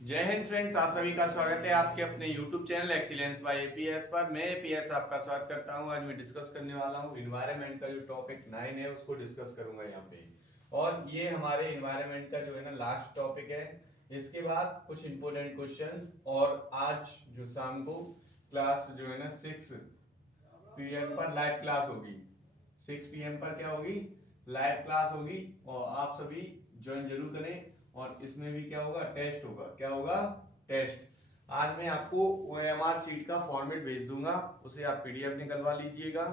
जय हिंद फ्रेंड्स, आप सभी का स्वागत है आपके अपने YouTube channel Excellence by APS पर। मैं एपीएस आपका स्वागत करता हूं। आज मैं डिस्कस करने वाला हूं इन्वायरमेंट का जो टॉपिक 9 है उसको डिस्कस करूंगा यहाँ पे। और ये हमारे इन्वायरमेंट का जो है ना लास्ट टॉपिक है। इसके बाद कुछ इंपॉर्टेंट क्वेश्चंस और आज जो शाम को क्लास जो है ना 6 PM पर लाइव क्लास होगी। 6 PM पर क्या होगी? लाइव क्लास होगी और आप सभी ज्वाइन जरूर करें। और इसमें भी क्या होगा? टेस्ट होगा। क्या होगा? टेस्ट। आज मैं आपको OMR शीट का फॉर्मेट भेज दूंगा, उसे आप PDF निकलवा लीजिएगा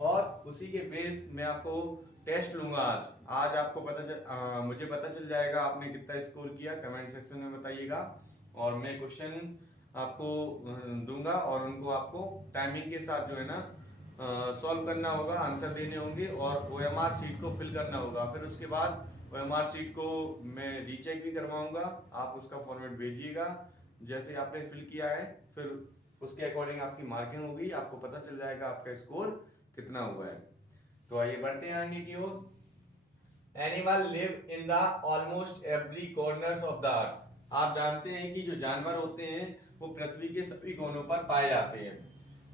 और उसी के बेस में आपको टेस्ट लूंगा। आज आपको मुझे पता चल जाएगा आपने कितना स्कोर किया। कमेंट सेक्शन में बताइएगा और मैं क्वेश्चन आपको दूंगा और उनको आपको टाइमिंग के साथ जो है ना सॉल्व करना होगा, आंसर देने होंगे और OMR शीट को फिल करना होगा। फिर उसके बाद OMR शीट को मैं रीचेक भी करवाऊंगा, आप उसका फॉर्मेट भेजिएगा जैसे आपने फिल किया है। फिर उसके अकॉर्डिंग आपकी मार्किंग होगी, आपको पता चल जाएगा आपका स्कोर कितना हुआ है। तो आइए बढ़ते हैं आगे की ओर। Animal live in the almost every corners of the earth. आप जानते हैं कि जो जानवर होते हैं वो पृथ्वी के सभी कोनों पर पाए जाते हैं।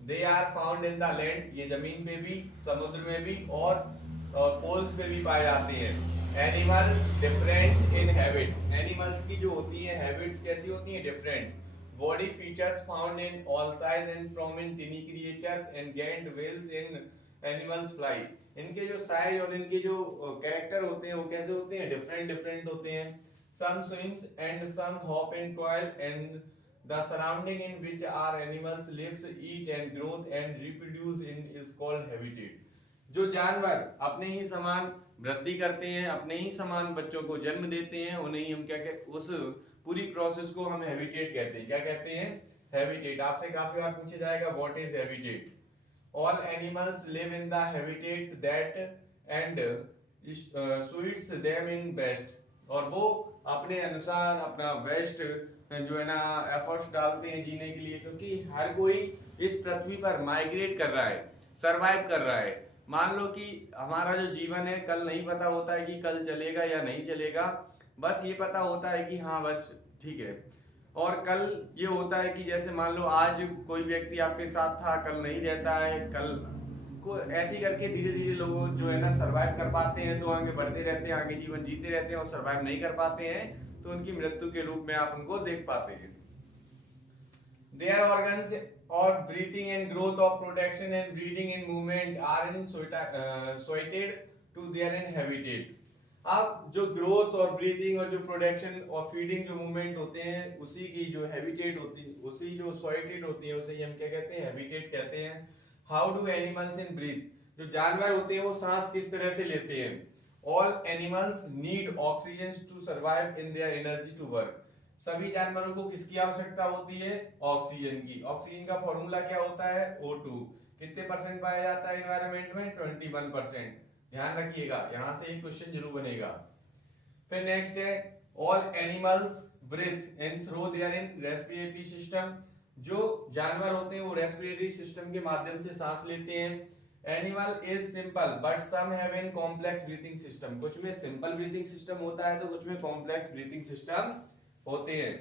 They are found in the land, ये जमीन पे भी, समुद्र में भी और पोल्स पे भी पाए जाते हैं। Animal different in habit, animals की जो होती है हैबिट्स कैसी होती है? Different. Body features found in all size and from in tiny creatures and giant wheels in animals fly. इनके जो साइज और इनके जो कैरेक्टर होते हैं वो कैसे होते हैं? डिफरेंट डिफरेंट होते हैं। Some swims and some hop and toil and the surrounding in which are animals lives eat and growth and reproduce in is called habitat. जो जानवर अपने ही समान वृद्धि करते हैं, अपने ही समान बच्चों को जन्म देते हैं, उन्हें हम क्या कहते, उस पूरी प्रोसेस को हम हैबिटेट कहते हैं। क्या कहते हैं? हैबिटेट। आपसे काफी बार पूछा जाएगा what is habitat. All animals live in the habitat that and suits them in best। और वो अपने अनुसार अपना बेस्ट जो है ना एफर्ट्स डालते हैं जीने के लिए, क्योंकि हर कोई इस पृथ्वी पर माइग्रेट कर रहा है, सरवाइव कर रहा है। मान लो कि हमारा जो जीवन है कल नहीं पता होता है कि कल चलेगा या नहीं चलेगा, बस ये पता होता है कि हाँ बस ठीक है। और कल ये होता है कि जैसे मान लो आज कोई व्यक्ति आपके साथ था, कल नहीं रहता है, कल को ऐसे ही करके धीरे धीरे लोग जो है ना सरवाइव कर पाते हैं तो आगे बढ़ते रहते हैं, आगे जीवन जीते रहते हैं। और सरवाइव नहीं कर पाते हैं तो उनकी मृत्यु के रूप में आप उनको देख पाते हैं। Their organs or breathing and growth of protection and breeding and movement are in suited to their habitat। अब जो ग्रोथ और ब्रीदिंग और जो प्रोडक्शन और फीडिंग जो मूवमेंट होते हैं उसी की जो हैबिटेट होती है, उसी जो सॉइटेड होती है उसे हम क्या कहते हैं? हैबिटेट कहते हैं। How do animals in breathe, जो जानवर होते हैं वो सांस किस तरह से लेते हैं? All animals need oxygen to survive in their energy to work. सभी जानवरों को किसकी आवश्यकता होती है? ऑक्सीजन की। ऑक्सीजन का फॉर्मूला क्या होता है? O2। कितने परसेंट पाया जाता है एनवायरनमेंट में? 21%। ध्यान रखिएगा, यहां से एक क्वेश्चन जरूर बनेगा। फिर नेक्स्ट है all animals breathe and through their in respiratory system. जो जानवर होते हैं वो रेस्पिरेटरी सिस्टम के माध्यम से सांस लेते हैं। Animal is simple but some have an complex breathing system. कुछ में सिंपल ब्रीथिंग सिस्टम होता है तो कुछ में कॉम्प्लेक्स ब्रीथिंग सिस्टम होते हैं।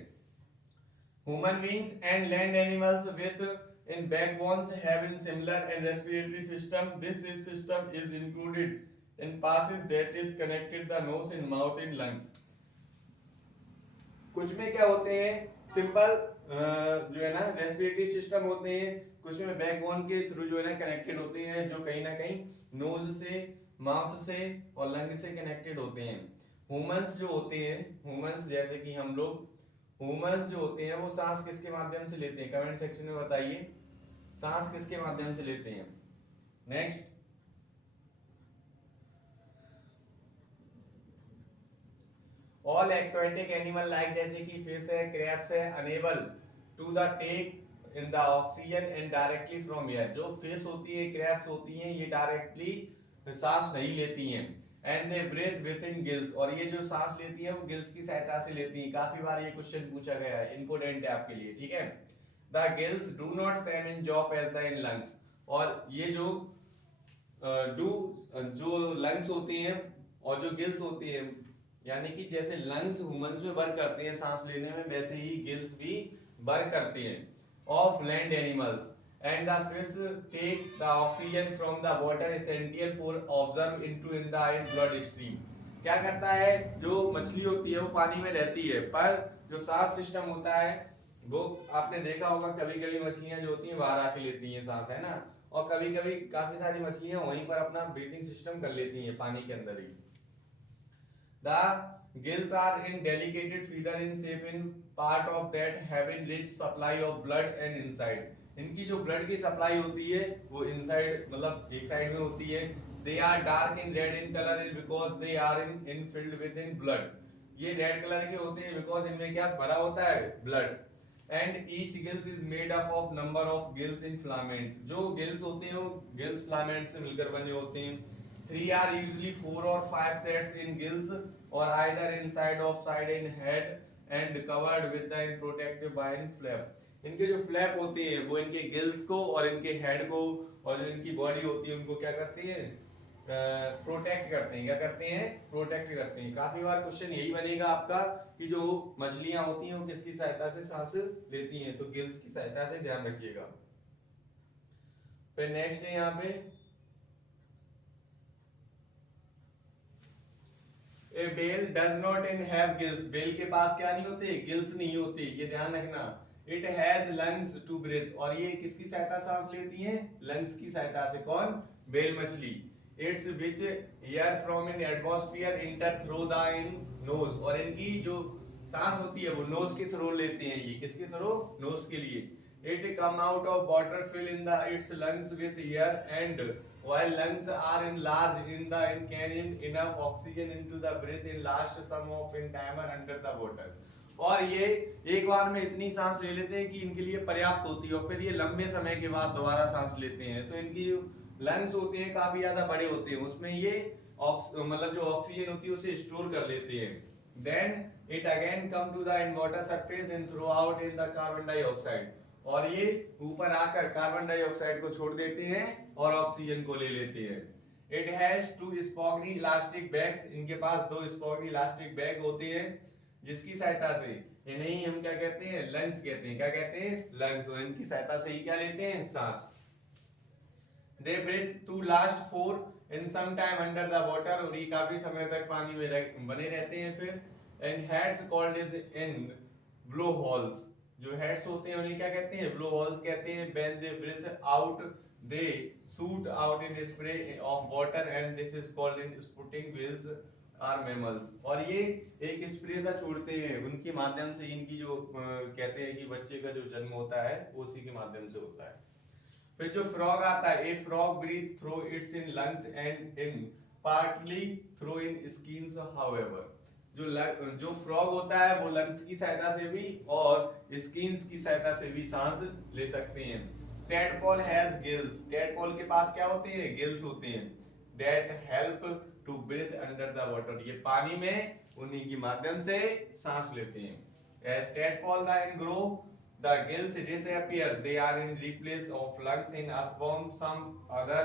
Human beings and land animals with in backbones have in similar and respiratory system. This is system is included in passes that is connected the nose and mouth and lungs। कुछ में क्या होते हैं? Simple जो है ना respiratory system होते हैं, कुछ में बैकबोन के थ्रू जो है ना कनेक्टेड होते हैं, जो कहीं ना कहीं नोज से, माउथ से और लंग से कनेक्टेड होते हैं। ह्यूमंस जो होते हैं, ह्यूमंस जैसे कि हम लोग, ह्यूमंस जो होते हैं वो सांस किसके माध्यम से लेते हैं? कमेंट सेक्शन में बताइए, सांस किसके माध्यम से लेते हैं? Next, all aquatic animal like जैसे कि फिश है, क्रैब्स है, unable to the take in the oxygen and directly from air. जो फिश होती है, क्रैब्स होती हैं, ये डायरेक्टली सांस नहीं लेती हैं। And they breathe with in gills, और ये जो सांस लेती है वो गिल्स की सहायता से लेती हैं। काफी बार ये क्वेश्चन पूछा गया है, इंपोर्टेंट है आपके लिए, ठीक है। The gills do not same in job as the in lungs, और ये जो जो लंग्स होती हैं और जो गिल्स होती हैं यानी कि जैसे लंग्स ह्यूमंस में वर्क करते हैं सांस लेने में, वैसे ही गिल्स भी वर्क करते हैं of land animals. And the fish take the oxygen from the water essential for observe into in the bloodstream. क्या करता है, जो मछली होती है वो पानी में रहती है, पर जो सांस सिस्टम होता है वो आपने देखा होगा, कभी कभी मछलियां जो होती हैं बाहर आके लेती हैं सांस, है ना, और कभी कभी काफी सारी मछलियां वहीं पर अपना ब्रीथिंग सिस्टम कर लेती हैं पानी के अंदर ही। The gills are in delicate feather in shape in part of that having rich supply of blood and inside। इनकी जो ब्लड की सप्लाई होती है वो इनसाइड मतलब एक साइड में होती है। They are dark in red in color because they are in filled with in blood। ये रेड कलर के होते हैं बिकॉज इनमें क्या भरा होता है, blood. And each gills is made up of number of gills in filament. जो गिल्स होते हैं वो गिल्स फिलामेंट से मिलकर बने होते हैं। 3 are usually 4 or 5 sets in gills or either inside of side in head and covered with the protective by in flap। इनके जो फ्लैप होते हैं वो इनके गिल्स को और इनके हेड को और जो इनकी बॉडी होती है उनको क्या करती है, प्रोटेक्ट करते हैं। क्या करते हैं, प्रोटेक्ट करते हैं। काफी बार क्वेश्चन यही बनेगा आपका कि जो मछलियां होती हैं वो किसकी सहायता से सांस लेती हैं, तो गिल्स की सहायता से, ध्यान रखिएगा। फिर नेक्स्ट है यहाँ पे a whale does not in have gills. Whale के पास क्या नहीं होते, गिल्स नहीं होती, ये ध्यान रखना। It has lungs to breathe. और ये किसकी सहायता सांस लेती हैं, लंग्स की सहायता से। कौन, बेल मछली। It's which air from in atmosphere inter through the in knows. और इनकी जो सांस होती है वो नोज के थ्रू लेते हैं। ये किसके थ्रू, नोज के लिए। It come out of water fill in the its lungs with air and while lungs are enlarged in the and can in enough oxygen into the breath in last some of in timer under the water। और ये एक बार में इतनी सांस ले लेते हैं कि इनके लिए पर्याप्त होती है और फिर ये लंबे समय के बाद दोबारा सांस लेते हैं। तो इनकी जो लंग्स होते हैं काफी ज्यादा बड़े होते हैं, उसमें ये मतलब जो ऑक्सीजन होती है उसे स्टोर कर लेते हैं। Then it again come to the in water surface and throw out in the carbon dioxide। और ये ऊपर आकर कार्बन डाइऑक्साइड को छोड़ देते हैं और ऑक्सीजन को ले लेते हैं। It has 2 spongy elastic bags. इनके पास 2 स्पॉगी इलास्टिक बैग होते हैं जिसकी सहायता से इन्हें हम क्या कहते हैं, लंग्स कहते हैं। क्या कहते हैं, लंग्स। और इनकी सहायता से ही क्या लेते हैं, सांस। They breathe to last 4 in some time under the water. और ये काफी समय तक पानी में बने रहते हैं। फिर and heads called is in blow holes. जो हेड्स होते हैं उन्हें क्या कहते हैं, ब्लो होल्स कहते हैं। When they breathe out they shoot out in spray of water and this is called in spouting whales are mammals. और ये एक स्प्रे सा छोड़ते हैं, उनके माध्यम से इनकी जो कहते हैं कि बच्चे का जो जन्म होता है वो उसी के माध्यम से होता है। फिर जो फ्रॉग आता है, a frog breathe through its in lungs and in partly through in skins. However जो फ्रॉग होता है वो लंग्स की सहायता से भी और स्किन्स की सहायता से भी सांस ले सकते हैं। Tadpole has gills. टेडपोल के पास क्या होते हैं, गिल्स होते हैं। That help to breathe under the water. ये पानी में उन्हीं के माध्यम से सांस लेते हैं। As tadpole the in grow the gills disappear, they are in replace of lungs in earthworm, some other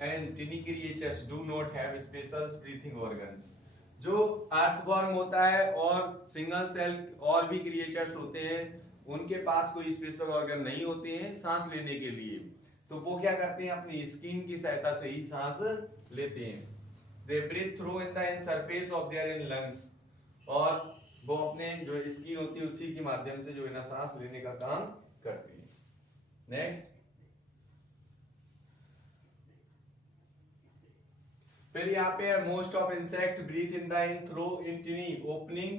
and tiny creatures do not have special breathing organs। जो अर्थवर्म होता है और सिंगल सेल और भी क्रिएचर्स होते हैं उनके पास कोई स्पेशल ऑर्गन नहीं होते हैं सांस लेने के लिए, तो वो क्या करते हैं, अपनी स्किन की सहायता से ही सांस लेते हैं। They breathe through in the in surface of their in lungs. और वो अपने जो स्किन होती है उसी के माध्यम से जो है ना सांस लेने का काम करती है। नेक्स्ट, फिर यहाँ पे most of insect breathe in the in through in tiny opening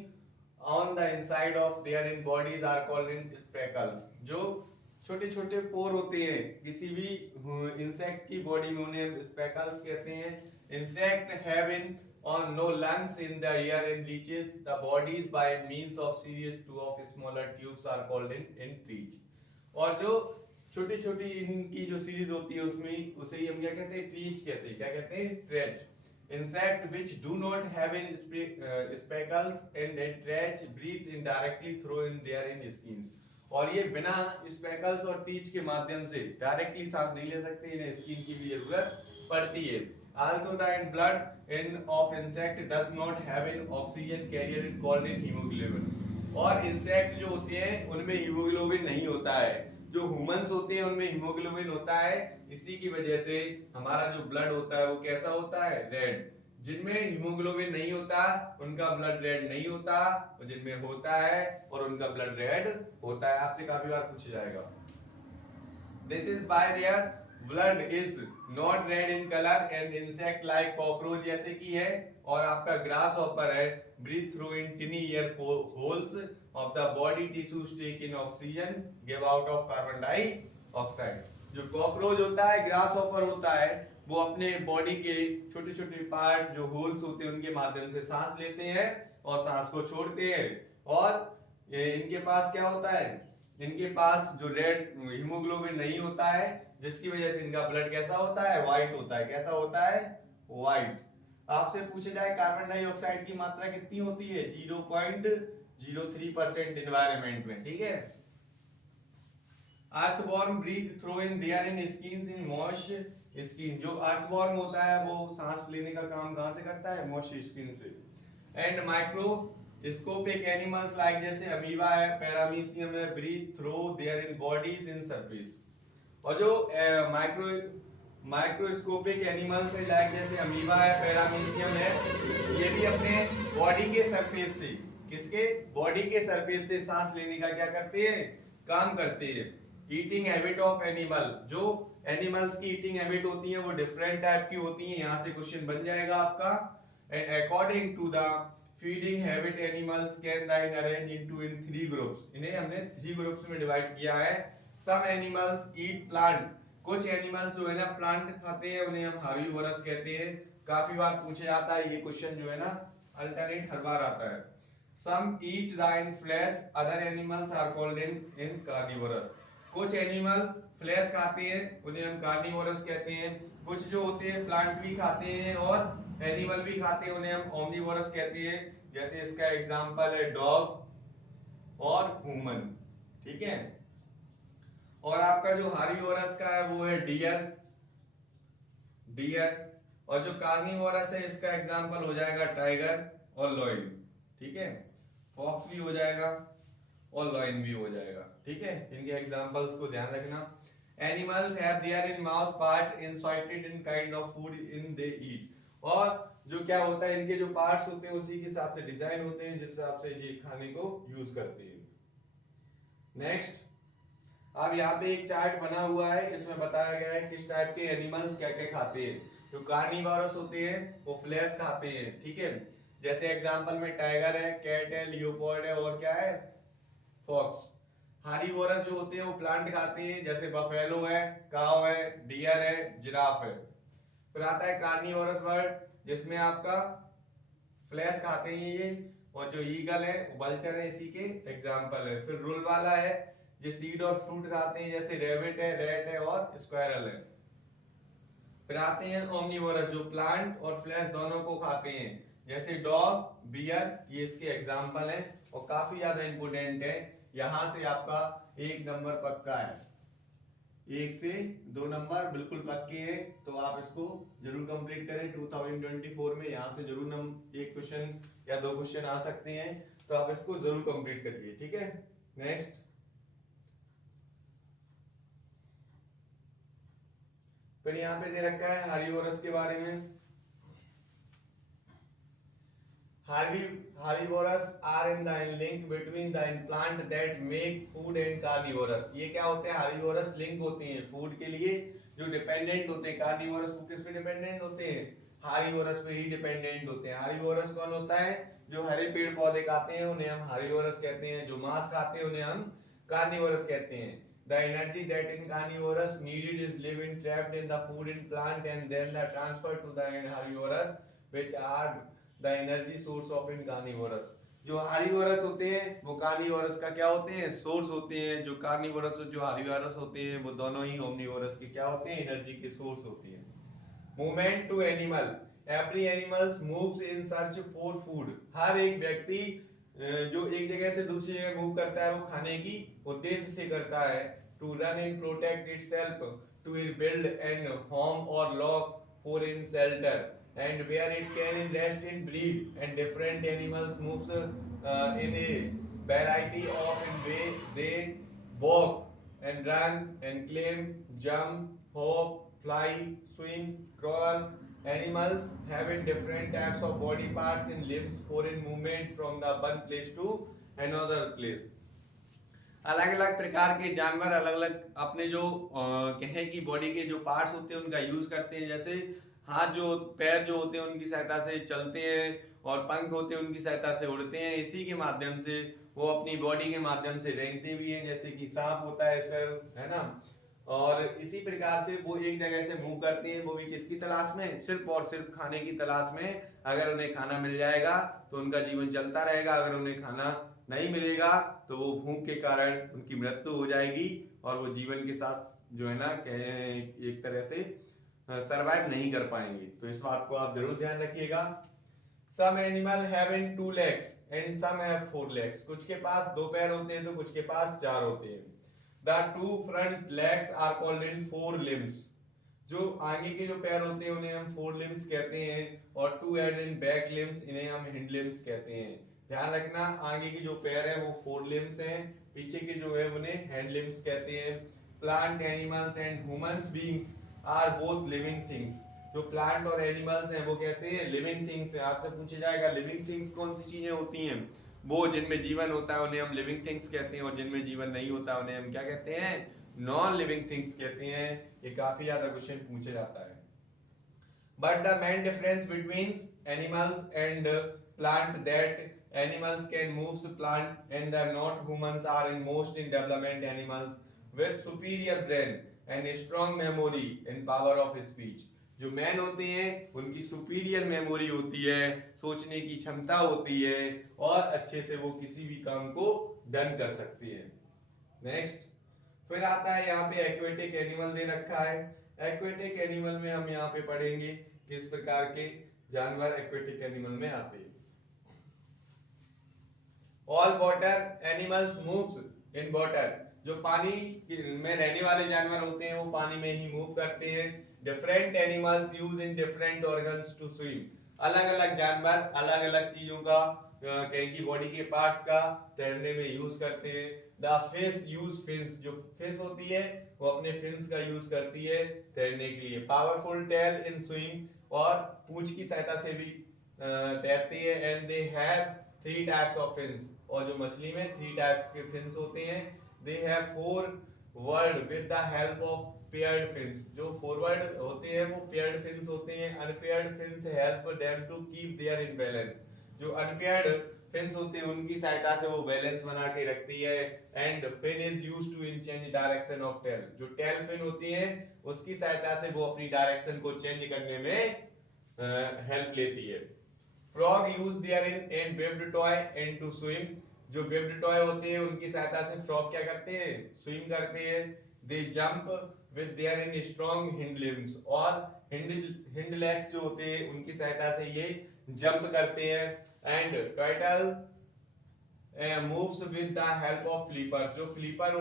on the inside of their in bodies are called in speckles. जो छोटे छोटे पोर होते हैं किसी भी इंसेक्ट की बॉडी में उन्हें स्पेकल्स कहते हैं। Insect have in on no lungs in the air and reaches the bodies by means of series 2 of smaller tubes are called in trees। और जो छोटी छोटी इनकी जो सीरीज होती है उसमें उसे ही हम क्या कहते हैं, ट्रीज कहते हैं। क्या कहते हैं, ट्रेच। insect which do not have any speckles and trach breathe indirectly through in their in skins। और ये बिना स्पेकल्स और टीच के माध्यम से डायरेक्टली सांस नहीं ले सकते, इन्हें स्किन की भी जरूरत पड़ती है। Also, the blood in of insect does not have an oxygen carrier called in hemoglobin. और इंसेक्ट जो होते हैं उनमें हीमोग्लोबिन नहीं होता है, जो ह्यूमंस होते हैं उनमें हीमोग्लोबिन होता है। इसी की वजह से हमारा जो ब्लड होता है वो कैसा होता है, रेड। जिनमें हीमोग्लोबिन नहीं होता उनका ब्लड रेड नहीं होता, और जिनमें होता है और उनका ब्लड रेड होता है। आपसे काफी बार पूछा जाएगा। This is by their blood is not red in colour and insect like cockroach जैसे कि है, और आपका ग्रास हॉपर है breathe through in tiny air holes of the body tissues take in oxygen give out of carbon dioxide. जो cockroach होता है, grass hopper होता है, वो अपने बॉडी के छोटे छोटे पार्ट जो होल्स होते हैं उनके माध्यम से सांस लेते हैं और सांस को छोड़ते हैं। और इनके पास क्या होता है, इनके पास जो रेड हीमोग्लोबिन नहीं होता है, जिसकी वजह से इनका ब्लड कैसा होता है, व्हाइट होता है। कैसा होता है, व्हाइट। आपसे पूछा जाए कार्बन डाइऑक्साइड की मात्रा कितनी होती है, 0.03% एनवायरनमेंट में, ठीक है। Earthworm breathe through in their in skins in moist skin. जो अर्थवॉर्म होता है वो सांस लेने का काम कहां से करता है, मॉइस्ट स्किन से। एंड माइक्रोस्कोपिक एनिमल्स लाइक जैसे अमीबा है, पैरामीशियम है, breathe through their in bodies in surface. और जो माइक्रोस्कोपिक एनिमल्स है लाइक जैसे अमीबा है, पैरामीशियम है, ये भी अपने बॉडी के सरफेस से, किसके, बॉडी के सरफेस से सांस लेने का क्या करते हैं, काम करते हैं। ईटिंग हैबिट ऑफ एनिमल, जो एनिमल्स की ईटिंग हैबिट होती है वो डिफरेंट टाइप की होती है। यहां से क्वेश्चन बन जाएगा आपका। And according to the feeding habit animals can be arrange into in 3 groups. इन्हें हमने 3 ग्रुप्स में डिवाइड किया है। सम एनिमल्स ईट प्लांट, कुछ एनिमल्स जो है ना प्लांट खाते हैं, उन्हें हम हार्बीवोरस कहते हैं। काफी बार पूछा जाता है ये क्वेश्चन, जो है ना अल्टरनेट हर बार आता है। Some eat the in flesh, other animals are called in carnivorous. कुछ एनिमल फ्लैश खाते हैं, उन्हें हम कार्निवोरस कहते हैं। कुछ जो होते हैं प्लांट भी खाते हैं और एनिमल भी खाते हैं, उन्हें हम ओमनिवोरस कहते हैं। जैसे इसका एग्जांपल है डॉग और ह्यूमन, ठीक है। और आपका जो हार्बीवोरस का है वो है डियर। और जो कार्निवोरस है इसका एग्जांपल हो जाएगा टाइगर और लॉयन, ठीक है। फॉक्स भी हो जाएगा और लॉयन भी हो जाएगा, ठीक है। इनके एग्जांपल्स को ध्यान रखना। Animals have their in mouth part inserted in kind of food in they eat. और जो क्या होता है, इनके जो पार्ट्स होते हैं उसी के हिसाब से डिजाइन होते हैं, जिस हिसाब से ये खाने को यूज करते हैं। नेक्स्ट, अब यहाँ पे एक चार्ट बना हुआ है, इसमें बताया गया है किस टाइप के एनिमल्स क्या क्या खाते हैं। जो कार्निवोरस होते हैं वो फ्लैश खाते हैं, ठीक है। जैसे एग्जांपल में टाइगर है, कैट है, लियोपार्ड है और क्या है, फॉक्स। हार्बीवोरस जो होते हैं वो प्लांट खाते हैं, जैसे बफेलो है, काऊ है, डियर है, जिराफ है। फिर आता है कार्निवोरस बर्ड, जिसमें आपका फ्लैश खाते हैं ये, और जो ईगल है, वल्चर है, इसी के एग्जांपल है। फिर रुल वाला है जो सीड और फ्रूट खाते हैं, जैसे रेबिट है, रैट है और स्क्वायरल है। फिर आते हैं ओमनिवोरस, जो प्लांट और फ्लैश दोनों को खाते हैं, जैसे डॉग, बियर, ये इसके एग्जांपल है। और काफी ज्यादा इंपोर्टेंट है, यहां से आपका 1 नंबर पक्का है, 1 से 2 नंबर बिल्कुल पक्के हैं। तो आप इसको जरूर कंप्लीट करें 2024 में। यहां से जरूर एक क्वेश्चन या 2 क्वेश्चन आ सकते हैं, तो आप इसको जरूर कंप्लीट करिए, ठीक है। नेक्स्ट, फिर यहाँ पे दे रखा है हार्बीवोरस के बारे में। Herbivores are in the link between the plant that make food and carnivorous। ये क्या होते हैं, हार्बीवोरस लिंक होते हैं फूड के लिए, जो डिपेंडेंट होते हैं। कार्निवोरस को किस पे डिपेंडेंट होते हैं, हार्बीवोरस पे ही डिपेंडेंट होते हैं। हार्बीवोरस कौन होता है, जो हरे पेड़ पौधे खाते हैं उन्हें हम हार्बीवोरस कहते हैं। जो मांस खाते हैं उन्हें हम कार्निवोरस कहते हैं। The energy that in carnivorous needed is living trapped in the food in plant and then the transfer to the herbivores, which are the energy source of in carnivorous। जो हार्बीवोरस होते हैं वो carnivorous का क्या होते हैं, source होते हैं। जो कार्निवोरस और जो हार्बीवोरस होते हैं वो दोनों ही ओमनिवोरस के क्या होते हैं, एनर्जी के सोर्स होते हैं। Movement to animal, every animals moves in search for food. हर एक व्यक्ति जो एक जगह से दूसरी जगह मूव करता है वो खाने की उद्देश्य से करता है। To run in protect itself, to build an home और look for in shelter and where it can rest and breed, and different animals moves in a variety of in way they walk and run and climb, jump, hop, fly, swim, crawl. Animals having different types of body parts and limbs for in movement from the one place to another place. अलग अलग प्रकार के जानवर अलग अलग अपने जो कहें कि बॉडी के जो पार्ट्स होते हैं उनका यूज करते हैं। जैसे हाथ जो पैर जो होते हैं उनकी सहायता से चलते हैं और पंख होते हैं उनकी सहायता से उड़ते हैं। इसी के माध्यम से वो अपनी बॉडी के माध्यम से रेंगते भी हैं, जैसे कि सांप होता है इसका, है ना। और इसी प्रकार से वो एक जगह से मूव करते हैं, वो भी किसकी तलाश में, सिर्फ और सिर्फ खाने की तलाश में। अगर उन्हें खाना मिल जाएगा तो उनका जीवन चलता रहेगा, अगर उन्हें खाना नहीं मिलेगा तो वो भूख के कारण उनकी मृत्यु हो जाएगी और वो जीवन के साथ जो है ना एक तरह से सरवाइव नहीं कर पाएंगे। तो इस बात को आप जरूर ध्यान रखिएगा। Some animal having 2 legs and some have 4 legs। कुछ के पास 2 पैर होते हैं तो कुछ के पास 4 होते हैं। The 2 front legs are called in 4 limbs। जो आगे के जो पैर होते हैं उन्हें हम 4 limbs कहते हैं और 2 head and back limbs इन्हें हम hind limbs कहते हैं। ध्यान रखना, आगे के जो पैर है वो 4 limbs हैं, पीछे के जो है उन्हें hand limbs कहते हैं। Plant animals and humans beings are both living things। जो प्लांट और एनिमल्स हैं वो कैसे हैं, लिविंग थिंग्स हैं। आपसे पूछा जाएगा लिविंग थिंग्स कौन सी चीजें होती हैं, वो जिनमें जीवन होता है उन्हें हम लिविंग थिंग्स कहते हैं और जिनमें जीवन नहीं होता उन्हें हम क्या कहते हैं, नॉन लिविंग थिंग्स कहते हैं। ये काफी ज्यादा क्वेश्चन पूछा जाता है। But the main difference between animals and plant that animals can move plant and the not humans are in most in development animals with superior brain and strong memory and power of speech। जो man होते हैं उनकी superior memory होती है, सोचने की क्षमता होती है और अच्छे से वो किसी भी काम को डन कर सकती है। नेक्स्ट फिर आता है यहाँ पे एक्वेटिक एनिमल दे रखा है। एक्वेटिक एनिमल में हम यहाँ पे पढ़ेंगे किस प्रकार के जानवर एक्वेटिक एनिमल में आते हैं। All water animals moves in water. जो पानी में रहने वाले जानवर होते हैं वो पानी में ही मूव करते हैं। Different animals use in different organs to swim. अलग अलग जानवर अलग अलग चीजों का कहीं की बॉडी के पार्ट्स का तैरने में यूज करते हैं। The fish use fins. जो फिश होती है वो अपने फिन्स का यूज करती है तैरने के लिए। पावरफुल टेल इन स्विम। और पूंछ की सहायता से भी तैरती है। And they have 3 types of fins। और जो मछली में 3 टाइप्स के फिन्स होते हैं। They have 4 word with the help of paired fins. जो फॉरवर्ड होते हैं वो पेयर्ड फिन्स होते हैं। Unpaired fins help them to keep their in balance. जो अनपेयर्ड फिन्स होते हैं उनकी सहायता से वो बैलेंस बना के रखती है। And fin is used to in change direction of tail. जो टेल फिन होती है उसकी सहायता से वो अपनी डायरेक्शन को चेंज करने में हेल्प लेती है। Frog use their in webbed toe and to swim. जो वेब्ड टॉय होते हैं उनकी सहायता से फ्रॉग क्या करते हैं, स्विम करते हैं। They jump with their in strong hind limbs. और हिंड लेग्स जो होते हैं उनकी सहायता से ये जंप करते हैं। And turtle moves with the help of flippers. जो फ्लिपर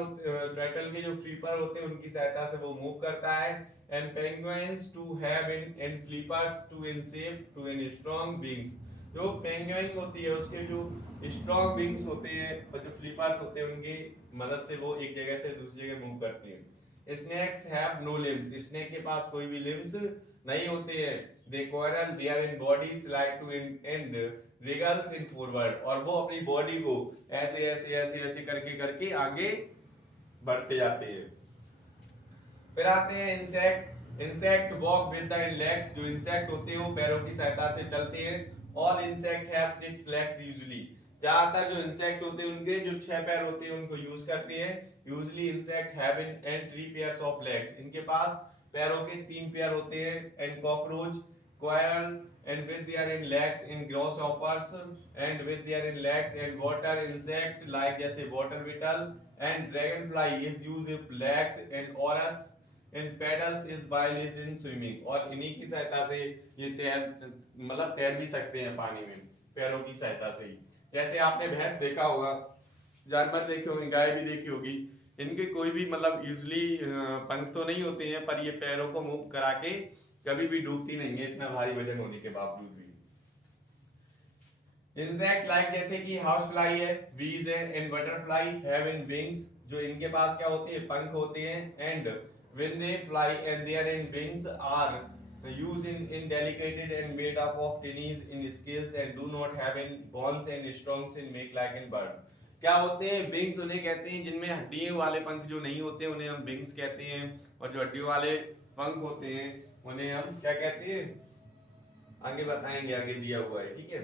टर्टल के जो फ्लिपर होते हैं उनकी सहायता से वो मूव करता है। And penguins to have in and flippers to in safe to in strong wings. जो पेंगुइन होती है उसके जो स्ट्रॉन्ग विंग्स होते हैं और जो फ्लिपर्स होते हैं उनकी मदद से वो एक जगह से दूसरी जगह मूव करती है। Snakes have no limbs. Snake के पास कोई भी लिम्स नहीं होते हैं। They coil their in body slide to in and wriggles in forward. और वो अपनी बॉडी को ऐसे ऐसे ऐसे ऐसे करके करके आगे बढ़ते जाते हैं। फिर आते हैं insect. Insect walk with the legs. जो इंसेक्ट होते हैं वो पैरों की सहायता से चलते हैं। और इंसेक्ट हैव 6 legs यूजुअली। ज्यादातर जो इंसेक्ट होते हैं उनके जो 6 पैर होते हैं उनको यूज करते हैं। Usually insect have in 3 pairs of legs. इनके पास पैरों के 3 पैर होते हैं। And cockroach crawl and with their in legs in grasshoppers and with their in legs and water insect like जैसे water beetle and dragonfly is use legs and oars in paddles is while is in swimming. और इन्हीं की सहायता से ये तैर भी सकते हैं पानी में पैरों की सहायता से ही। जैसे आपने भैंस देखा होगा, जानवर देखे होंगे, गाय भी देखी होगी, इनके कोई भी यूजली पंख तो नहीं होते हैं पर ये पैरों को मूव करा के कभी भी डूबती नहीं है इतना भारी वजन होने के बावजूद भी। इंसेक्ट लाइक जैसे कि हाउस फ्लाई है, बीज है, and butterfly have in wings, जो इनके पास क्या होते हैं, पंख होते हैं, and when they fly and their in wings are use in delicated and made up of tinies in scales and do not have in bones and strongs in make like in bird. क्या होते हैं wings, उन्हें कहते हैं जिनमें हड्डियों वाले पंख जो नहीं होते उन्हें हम विंग्स कहते हैं, और जो हड्डियों वाले पंख होते हैं उन्हें हम क्या कहते हैं, आगे बताएंगे, आगे दिया हुआ है, ठीक है।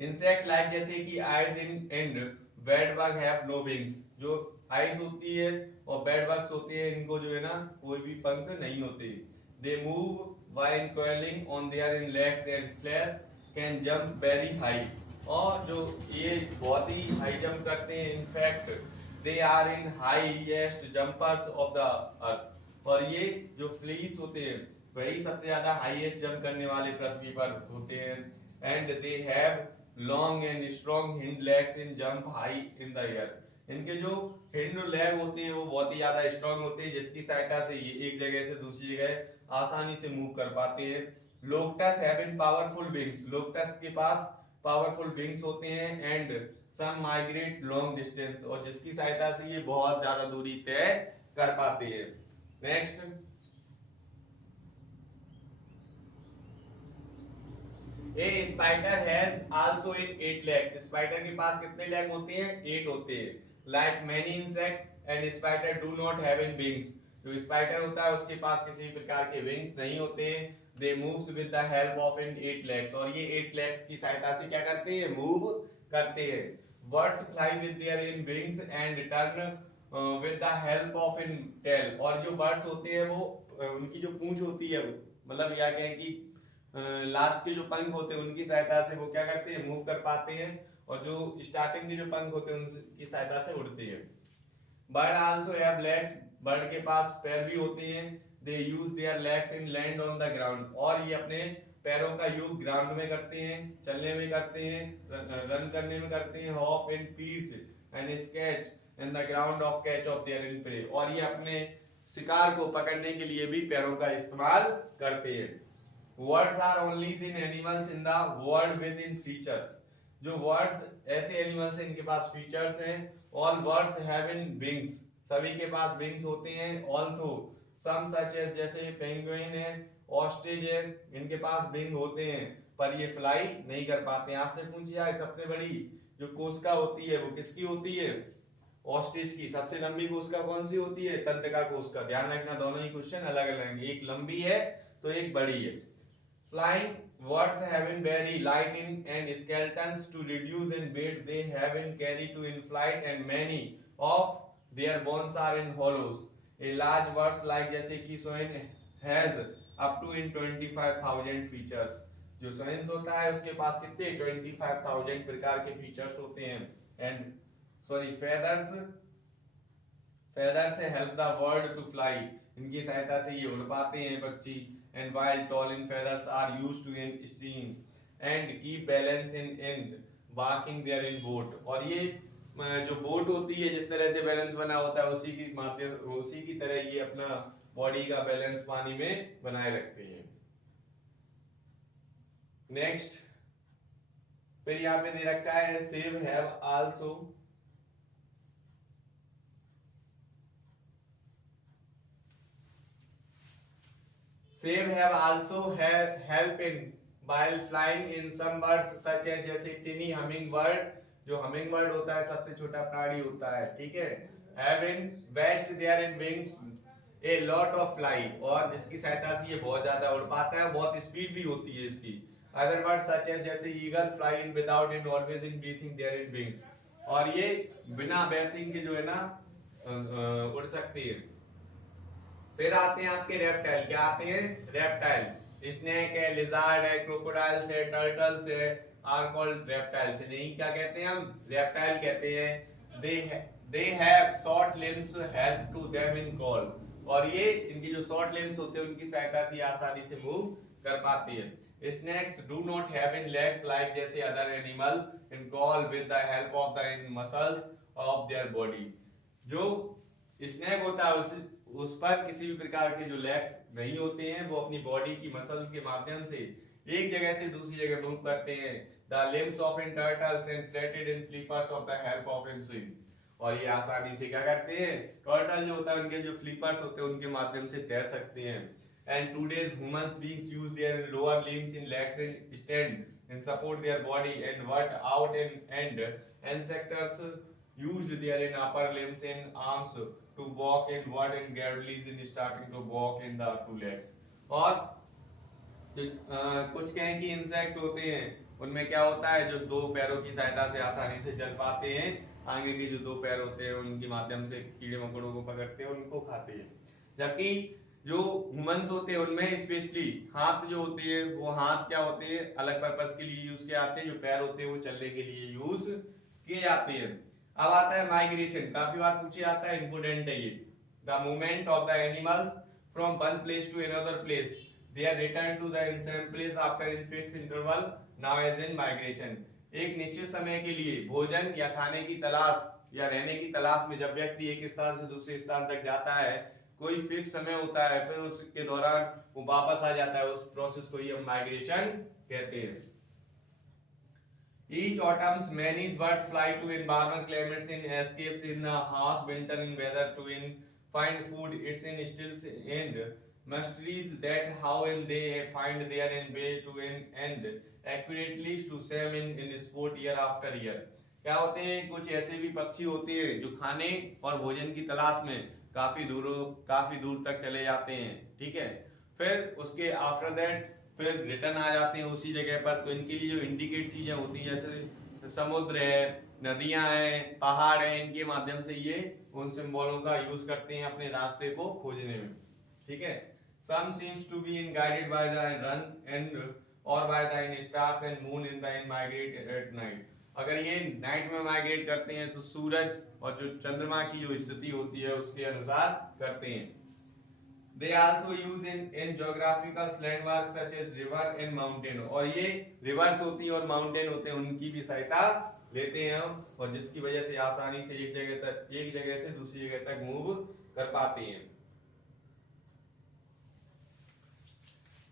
इंसेक्ट लाइक जैसे कि eyes in and bed bug have no wings, जो आइज होती है और बेड बग्स होते हैं इनको जो है ना कोई भी पंख नहीं होते। They move while crawling on their in legs and flash can jump very high, और जो ये बहुत ही हाई जंप करते हैं, in fact they are in highest jumpers of the earth, और ये जो फ्लीस होते हैं वही सबसे ज्यादा हाईएस्ट जंप करने वाले पृथ्वी पर होते हैं। And they have long and strong hind legs in jump high in the air, इनके जो हिंड लेग होते हैं वो बहुत ही ज्यादा स्ट्रॉन्ग होते हैं जिसकी सहायता से ये एक जगह से दूसरी जगह आसानी से मूव कर पाते हैं। Locusts have in powerful wings, locusts के पास पावरफुल विंग्स होते हैं, and some migrate long distance, और जिसकी सहायता से ये बहुत ज्यादा दूरी तय कर पाते हैं। Next, A spider has also in 8 legs, spider के पास कितने लेग होते हैं, 8 होते हैं। Like many insect and spider do not have in wings, जो स्पाइडर होता है उसके पास किसी भी प्रकार के विंग्स नहीं होते हैं। They moves with the help of in 8 legs, और ये 8 लेग्स की सहायता से क्या करते हैं, मूव करते हैं। Birds fly with their in wings and return with the help of in tail, और जो बर्ड्स होते हैं वो उनकी जो पूंछ होती है, मतलब या कहें कि लास्ट के जो पंख होते हैं उनकी सहायता से वो क्या करते हैं, मूव कर पाते हैं, और जो स्टार्टिंग के जो पंख होते हैं उनकी सहायता से उड़ते हैं। Bird also have legs, bird के पास पैर भी होते हैं। They use their legs in land on the ground, और ये अपने पैरों का यूज ग्राउंड में करते हैं, चलने में करते हैं, रन करने में करते हैं। Hop in pits and sketch in the ground of catch of their in prey, और ये अपने शिकार को पकड़ने के लिए भी पैरों का इस्तेमाल करते हैं। Birds are only seen animals in the world with in features, जो वर्ड्स ऐसे एनिमल्स हैं इनके पास फीचर्स हैं। All birds have in wings, सभी के पास विंग्स होते हैं। ऑल्थो सम सच एज, जैसे पेंगुइन है, ऑस्ट्रिच है, इनके पास विंग होते हैं पर ये फ्लाई नहीं कर पाते हैं। आपसे पूछी जाए सबसे बड़ी जो कोशिका होती है वो किसकी होती है, ऑस्ट्रिच की। सबसे लंबी कोशिका कौन सी होती है, तंत्रिका कोशिका। ध्यान रखना दोनों ही क्वेश्चन अलग अलग हैं, एक लंबी है तो एक बड़ी है। Flying birds have in very light in and skeletons to reduce in weight they have in carry to in flight and many of their bones are in hollows. A large birds like जैसे कि swan has up to in 25,000 features. जो swans होता है उसके पास कितने 25,000 प्रकार के features होते हैं। And sorry feathers help the bird to fly, इनकी सहायता से ये उड़ पाते हैं पक्षी। And while tall in feathers are used to in streams and keep balance in walking there in boat, और ये जो बोट होती है जिस तरह से बैलेंस बना होता है उसी की तरह ये अपना बॉडी का बैलेंस पानी में बनाए रखते हैं। नेक्स्ट, फिर यहाँ पे दे रखा है सेब हैव आल्सो, सेब have also help in while flying in some birds such as जैसे टिनी हमिंग बर्ड, जो हमिंग बर्ड होता है सबसे छोटा प्राणी होता है, ठीक है। Have in waste their in wings a lot of fly, और जिसकी सहायता से ये बहुत ज्यादा उड़ पाता है, बहुत स्पीड भी होती है इसकी। अदर बर्ड्स सच एज जैसे eagle fly in without in always in breathing their in wings, और ये बिना ब्रीथिंग के जो है ना उड़ सकती है। फिर आते हैं आपके रेप्टाइल, क्या आते हैं रेप्टाइल, स्नेक है, लिजार्ड है, क्रोकोडाइल्स है, टर्टल्स है, आर कॉल्ड रेप्टाइल्स। नहीं क्या कहते हैं हम, रेप्टाइल कहते हैं। They have short limbs help to them in crawl, और ये इनकी जो शॉर्ट लिम्स होते हैं उनकी सहायता से आसानी से मूव कर पाती है। Snakes do not have in legs like जैसे other animal in crawl with the help of the muscles of their body. जो स्नेक होता है उस पर किसी भी प्रकार के जो लेग्स नहीं होते हैं, वो अपनी बॉडी की मसल्स के माध्यम से एक जगह से दूसरी जगह मूव करते हैं। The limbs of in turtles and flatted in flippers of the help of in swim. और ये आसानी से क्या करते हैं, टर्टल जो होता है उनके जो फ्लिपर्स होते हैं उनके माध्यम से तैर सकते हैं। And today's humans beings use their lower limbs in legs in stand in support their body and work out in and ancestors used there in upper limbs and arms to walk in what and gradually in starting to walk in the two legs। और कुछ कहें कि insect होते हैं, उनमें क्या होता है, जो दो पैरों की सहायता से आसानी से चल पाते हैं, आगे के जो दो पैर होते हैं उनके माध्यम से कीड़े मकोड़ों को पकड़ते हैं, उनको खाते हैं। जबकि जो ह्यूमंस होते हैं उनमें स्पेशली हाथ जो होते हैं, वो हाथ क्या होते हैं, अलग पर्पस के लिए यूज किए जाते हैं, जो पैर होते हैं वो चलने के लिए यूज किए जाते हैं। अब आता है माइग्रेशन, काफी बार पूछे जाता है, इंपोर्टेंट है ये। The movement of the animals from one place to another place, they are return to the same place after in fix interval, now as in migration. एक निश्चित समय के लिए भोजन या खाने की तलाश या रहने की तलाश में जब व्यक्ति एक स्थान से दूसरे स्थान तक जाता है, कोई फिक्स समय होता है, फिर उसके दौरान वो वापस आ जाता है, उस प्रोसेस को ही हम माइग्रेशन कहते हैं। Each autumn, many birds fly to in warmer climates in escapes in the harsh winter in weather to in find food. It's in stills and mysteries that how in they find their in way to in and accurately to same in sport year after year। क्या होते हैं, कुछ ऐसे भी पक्षी होते हैं जो खाने और भोजन की तलाश में काफी दूर तक चले जाते हैं, ठीक है, फिर उसके आफ्टर दैट फिर रिटर्न आ जाते हैं उसी जगह पर। तो इनके लिए जो इंडिकेट चीजें होती हैं, जैसे समुद्र है, नदियां हैं, पहाड़ है, इनके माध्यम से ये उन सिंबलों का यूज करते हैं अपने रास्ते को खोजने में, ठीक है। Some seems to be in guided by the run and और by the in stars and moon in the in migrate at night. अगर ये नाइट में माइग्रेट करते हैं तो सूरज और जो चंद्रमा की जो स्थिति होती है उसके अनुसार करते हैं। They also use in geographical landmarks such as river and mountain। और ये रिवर्स होती है और माउंटेन होते हैं, उनकी भी सहायता लेते हैं और जिसकी वजह से आसानी से एक जगह से दूसरी जगह तक मूव कर पाते हैं।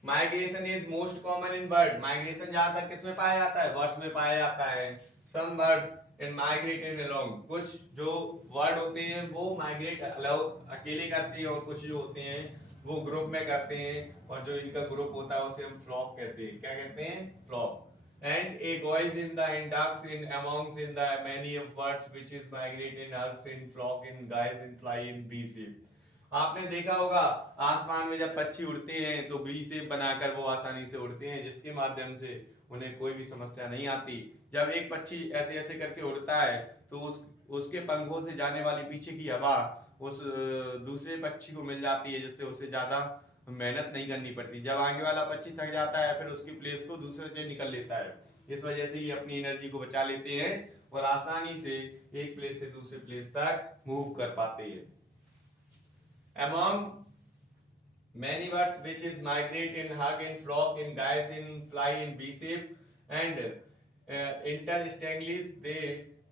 Migration is most common in bird. Migration ज्यादातर किसमें पाया जाता है, बर्ड्स में पाया जाता है। Some birds in migrate in along, कुछ जो बर्ड होते हैं वो माइग्रेट अकेले करते हैं और कुछ जो होते हैं वो ग्रुप में करते हैं, और जो इनका ग्रुप होता है उसे हम फ्लॉक कहते हैं। क्या कहते हैं, flock. And a geese in the in ducks in amongst in the many of birds which is migrate in huge in flock in guys in fly in V shape. आपने देखा होगा आसमान में जब पक्षी उड़ते हैं तो बी शेप बनाकर वो आसानी से उड़ते हैं, जिसके माध्यम से उन्हें कोई भी समस्या नहीं आती। जब एक पक्षी ऐसे ऐसे करके उड़ता है तो उसके पंखों से जाने वाली पीछे की हवा उस दूसरे पक्षी को मिल जाती है, जिससे उसे ज्यादा मेहनत नहीं करनी पड़ती। जब आगे वाला पक्षी थक जाता है फिर उसकी प्लेस को दूसरे से निकल लेता है। इस वजह से ये अपनी एनर्जी को बचा लेते हैं और आसानी से एक प्लेस से दूसरे प्लेस तक मूव कर पाते हैं। Among many birds which is migrate in hug in flock in guys in fly in V shape and interstitially they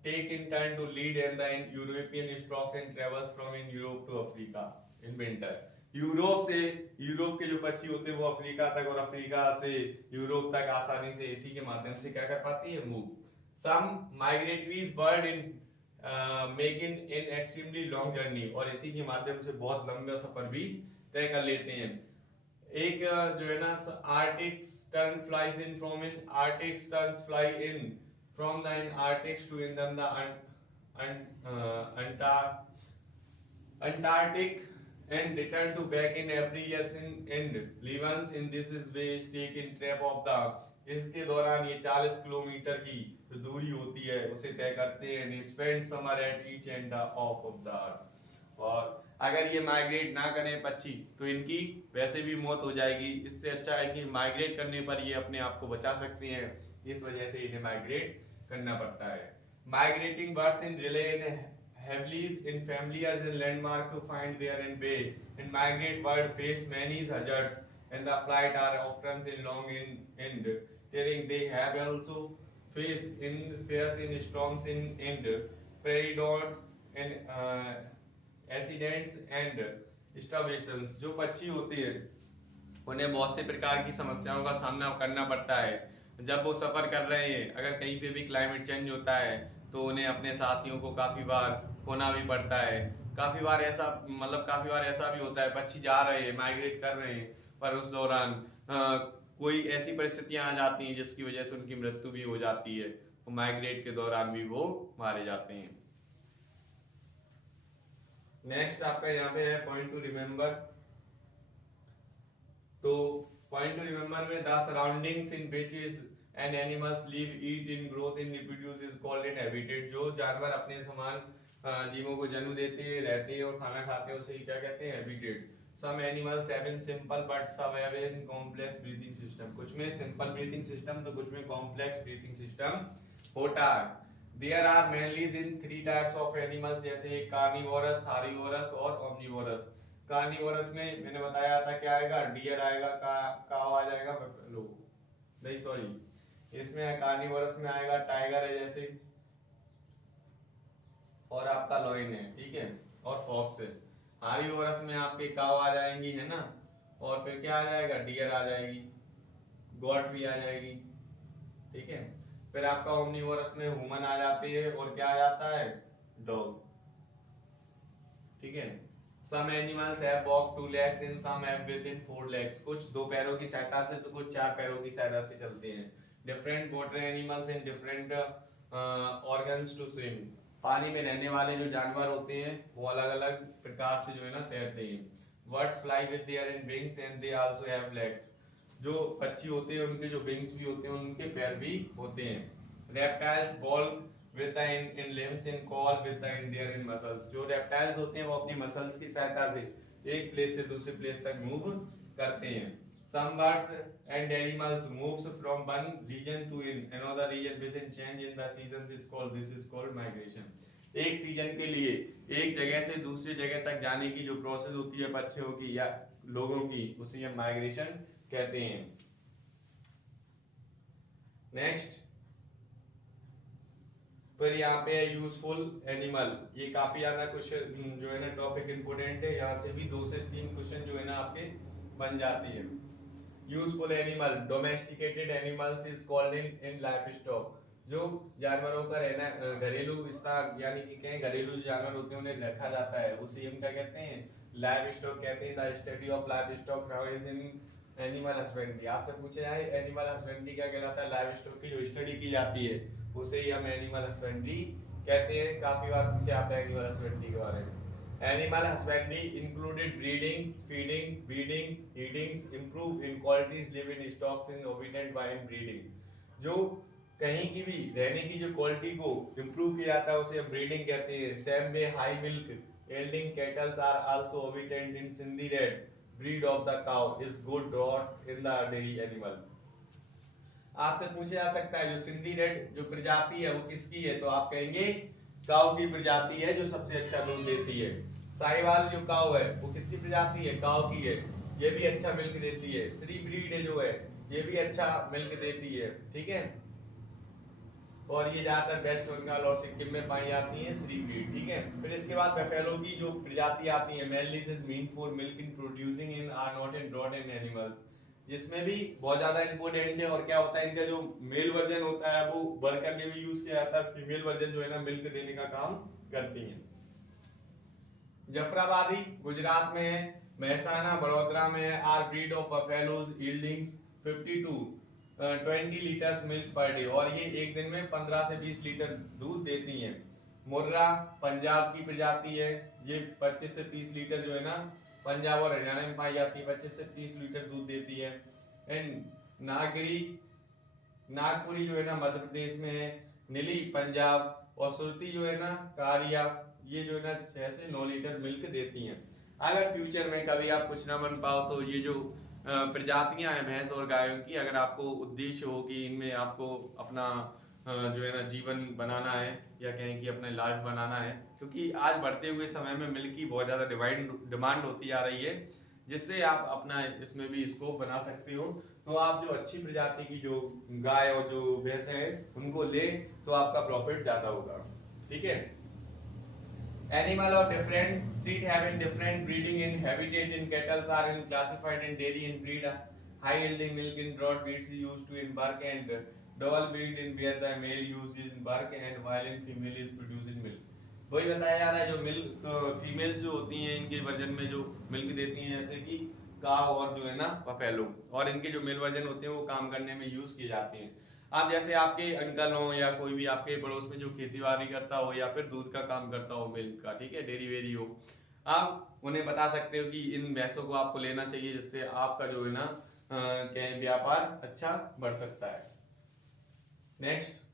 take in turn to lead and the European stocks and travels from in Europe to Africa in winter। Europe के जो पक्षी होते हैं वो Africa तक और Africa से Europe तक आसानी से इसी के माध्यम से क्या कर पाती है, move. Some migratories bird in making in extremely long journey, और इसी के माध्यम से बहुत लंबे सफर भी तय कर लेते हैं। एक जो है ना Arctic tern flies in from in Arctic terns fly in from the in Arctics to in the Antarctic and return to back in every year in end livens in this is way stake in trap of the। इसके दौरान ये 40 kilometre की जो दूरी होती है उसे तय करते हैं। Spend summer at each end of of the earth. और अगर ये माइग्रेट ना करें पक्षी तो इनकी वैसे भी मौत हो जाएगी। इससे अच्छा है कि माइग्रेट करने पर ये अपने आप को बचा सकते हैं, इस वजह से इन्हें माइग्रेट करना पड़ता है। Migrating birds in relay heavily in familiars and landmark to find their in way and migrate bird face many hazards and the flight are often in long in end telling they have also faced in fears in storms in end predators and accidents and स्टार्वेशंस, जो पक्षी होते हैं उन्हें बहुत से प्रकार की समस्याओं का सामना करना पड़ता है जब वो सफ़र कर रहे हैं। अगर कहीं पे भी क्लाइमेट चेंज होता है तो उन्हें अपने साथियों को काफ़ी बार खोना भी पड़ता है। काफ़ी बार ऐसा भी होता है पक्षी जा रहे हैं, माइग्रेट कर रहे हैं, पर उस दौरान कोई ऐसी परिस्थितियां आ जाती हैं जिसकी वजह से उनकी मृत्यु भी हो जाती है, तो माइग्रेट के दौरान भी वो मारे जाते हैं। नेक्स्ट आपका यहाँ पे है पॉइंट टू रिमेम्बर। तो पॉइंट टू रिमेम्बर में the surroundings in which is an animals live, eat, in growth, in reproduce is called in habitat. जो जानवर अपने समान जीवों को जन्म देते हैं, रहते हैं और खाना खाते हैं, उसे क्या कहते हैं? Habitat. Some animals have in simple but some have in complex breathing system। कुछ में simple breathing system तो कुछ में complex breathing system होता है। There are mainly in three types of animals, जैसे carnivorous, herbivorous और omnivorous। कार्निवोरस में मैंने बताया था क्या आएगा? डियर आएगा, काव आ जाएगा, बफेलो नहीं सॉरी, इसमें कार्निवोरस में आएगा टाइगर है जैसे, और आपका लॉयन है, ठीक है, और फॉक्स है। हार्बिवोरस में आपके काव आ जाएंगी, है ना, और फिर क्या आ जाएगा? डियर आ जाएगी, गॉट भी आ जाएगी, ठीक है। फिर आपका ओमनिवोरस में ह्यूमन आ जाती है और क्या आ जाता है? डॉग, ठीक है। Some animals have walk 2 legs and some have within 4 legs। कुछ 2 पैरों की सहायता से तो कुछ 4 पैरों की सहायता से चलते हैं। Different water animals and different organs to swim। पानी में रहने वाले जो जानवर होते हैं वो अलग अलग प्रकार से जो है ना तैरते हैं। Birds fly with their wings and they also have legs। जो पक्षी होते हैं उनके जो विंग्स भी होते हैं, उनके पैर भी होते हैं। Reptiles walk with the in limbs and crawl with the in their in muscles। जो रेप्टाइल्स होते हैं वो अपनी मसल्स की सहायता से एक प्लेस से दूसरे प्लेस तक मूव करते हैं। Some birds and animals moves from one region to in another region within change in the seasons is called, this is called migration। एक सीजन के लिए एक जगह से दूसरी जगह तक जाने की जो प्रोसेस होती है पक्षियों की या लोगों की, उसे हम माइग्रेशन कहते हैं। नेक्स्ट फिर यहाँ पे है यूजफुल एनिमल। ये काफी ज्यादा क्वेश्चन जो है ना टॉपिक इंपोर्टेंट है, यहाँ से भी 2 से 3 क्वेश्चन जो है ना आपके बन जाती है। Useful animal, domesticated animals is called in life stock. जो जानवरों का रहना घरेलू स्टॉक, यानी कि कहीं घरेलू जो जानवर होते हैं उन्हें रखा जाता है, उसे हम क्या कहते हैं? लाइफ स्टॉक कहते हैं। The study of life stock now is in animal husbandry. आपसे पूछे जाए एनिमल हस्बेंड्री क्या कहलाता है? लाइफ स्टॉक की जो स्टडी की जाती है उसे ही हम एनिमल हस्बेंड्री कहते हैं। काफी बार पूछे आप एनिमल हस्बेंड्री के बारे में। Animal husbandry included breeding, feeding, breeding, heedings, improve in qualities, live in stocks in obedient by in breeding. जो कहीं की भी रहने की जो क्वालिटी को इंप्रूव किया जाता है उसे हम ब्रीडिंग कहते हैं। Same way high milk yielding cattle are also obedient in Sindhi red breed of the cow is good brought in the dairy animal। आपसे पूछा जा सकता है जो सिंधी रेड जो प्रजाति है वो किसकी है, तो आप कहेंगे काऊ की प्रजाति है जो सबसे अच्छा दूध देती है। साहिवाल जो काऊ है वो किसकी प्रजाति है? काऊ की है, ये भी अच्छा मिल्क देती है। श्री ब्रीड जो है ये भी अच्छा मिल्क देती है, ठीक है, और ये ज्यादातर वेस्ट बंगाल और सिक्किम में पाई जाती है श्री ब्रीड, ठीक है। फिर इसके बाद बफेलो की जो प्रजाति आती है, mainly is mean for milk in producing in are not in broad in animals, जिसमें भी बहुत ज्यादा इंपोर्टेंट है। और क्या होता है, इनका जो मेल वर्जन होता है वो वर्कर में भी यूज किया जाता है, फीमेल वर्जन जो है ना मिल्क देने का काम करती है। जफराबादी गुजरात में है, महसाना बड़ोदरा में है। Are breed of buffaloes yieldings 50 to 20 litres milk per day, और ये एक दिन में 15 से 20 लीटर दूध देती हैं। मुर्रा पंजाब की प्रजाति है, ये 25 से 30 लीटर जो है ना पंजाब और हरियाणा में पाई जाती है, 25 से 30 लीटर दूध देती है। एंड नागपुरी जो है ना मध्य प्रदेश में है, नीली पंजाब, और सुरती जो है ना कारिया, ये जो है ना 6 से 9 लीटर मिल्क देती हैं। अगर फ्यूचर में कभी आप कुछ ना बन पाओ तो ये जो प्रजातियां हैं भैंस और गायों की, अगर आपको उद्देश्य हो कि इनमें आपको अपना जो है ना जीवन बनाना है या कहें कि अपने लाइफ बनाना है, क्योंकि आज बढ़ते हुए समय में मिल्क की बहुत ज़्यादा डिमांड होती जा रही है, जिससे आप अपना इसमें भी स्कोप बना सकते हो। तो आप जो अच्छी प्रजाति की जो गाय और जो भैंस है उनको ले तो आपका प्रॉफिट ज़्यादा होगा, ठीक है। Animal of different seed having different breeding in habitat in cattle are in classified in dairy and breed high yielding milk in broad breeds is used to in bulk and double breed in where the male used in bulk and while in female is produced in milk. वही बताया जा रहा है जो milk females जो होती हैं इनके वर्जन में जो मिल्क देती हैं जैसे कि काव और जो है ना पपेलो और इनके जो मेल वर्जन होते हैं वो काम करने में यूज किए जाते हैं। आप जैसे आपके अंकल हो या कोई भी आपके पड़ोस में जो खेती बाड़ी करता हो या फिर दूध का काम करता हो मिल्क का, ठीक है, डेयरी वेरी हो, आप उन्हें बता सकते हो कि इन भैंसों को आपको लेना चाहिए जिससे आपका जो है ना क्या व्यापार अच्छा बढ़ सकता है। नेक्स्ट,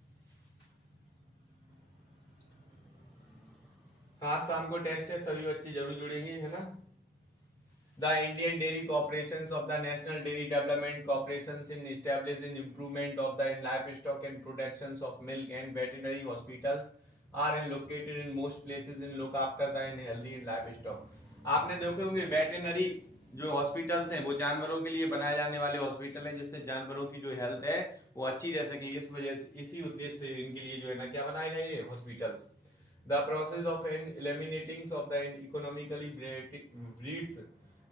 आज शाम को टेस्ट है, सभी बच्चे जरूर जुड़ेंगे, है ना। The Indian Dairy Corporations of the National Dairy Development Corporations in establishing improvement of the livestock and productions of milk and veterinary hospitals are located in most places in look after the healthy livestock। आपने देखे होंगे veterinary जो hospitals हैं वो जानवरों के लिए बनाए जाने वाले हॉस्पिटल हैं जिससे जानवरों की जो हेल्थ है वो अच्छी रह सके। इस वजह से इसी उद्देश्य से इनके लिए जो है ना क्या बनाए गए hospitals. The process of eliminating of the economically breeds